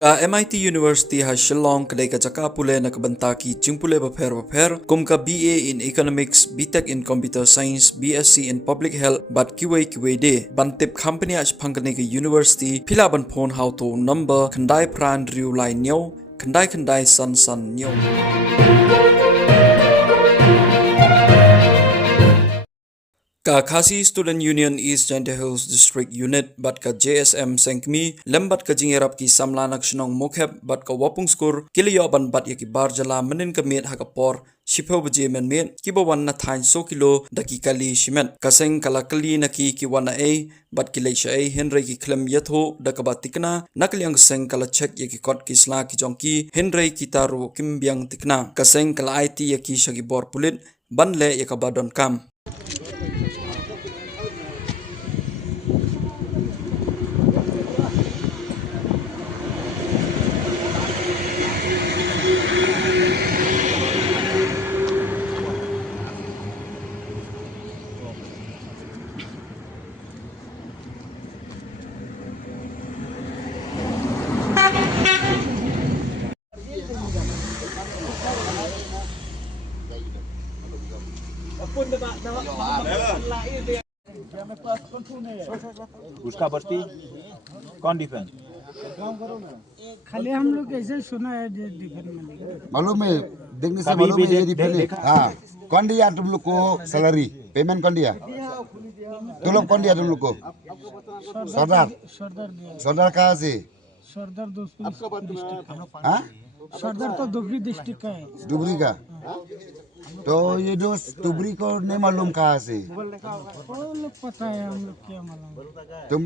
MIT University ha Shillong kadai ka caka pule na kabanta ki chingpule bapher kum ka BA in Economics, BTech in Computer Science, BSc in Public Health but kiwe de bantip company ach phangkane ka university phila ban phone how to number khandai pran riu lai nyau khandai san nyau. Ka Khasi Student Union East Jante Hills District Unit bat ka JSM Seng lembat ka jingerap ki samlanak shnong mokhep bat ka wapung skur kiliyo ban bat yaki barjala menin ka miet hakapor shipho bje Mynmiet kiba wan na thain so kilo daki kali shimet kaseng kala kali naki ki wana a bat ki leisha a henry ki klem yatho dakaba tikna nakliang seng kala check yaki kot ki sla ki jongki henry ki taru kimbyang tikna kaseng kala IT yaki shagi bor pulit banle yakaba donkam. उसका बस्ती कौन डिफेंस खाली हम लोग ऐसे सुना है डिफेंस में मालूम है देखने से मालूम है ये डिफेंस है हाँ कौन दिया तुम लोग को सैलरी पेमेंट कौन दिया तुम लोग कौन दिया तुम लोग को सरदार कहाँ से सरदार डिस्ट्रिक्ट हाँ सरदार तो धुबरी डिस्ट्रिक्ट का है डुबरी का तो ये जो डुबरी को नहीं मालूम कहाँ से वो लोग पता है हम लोग क्या मालूम तुम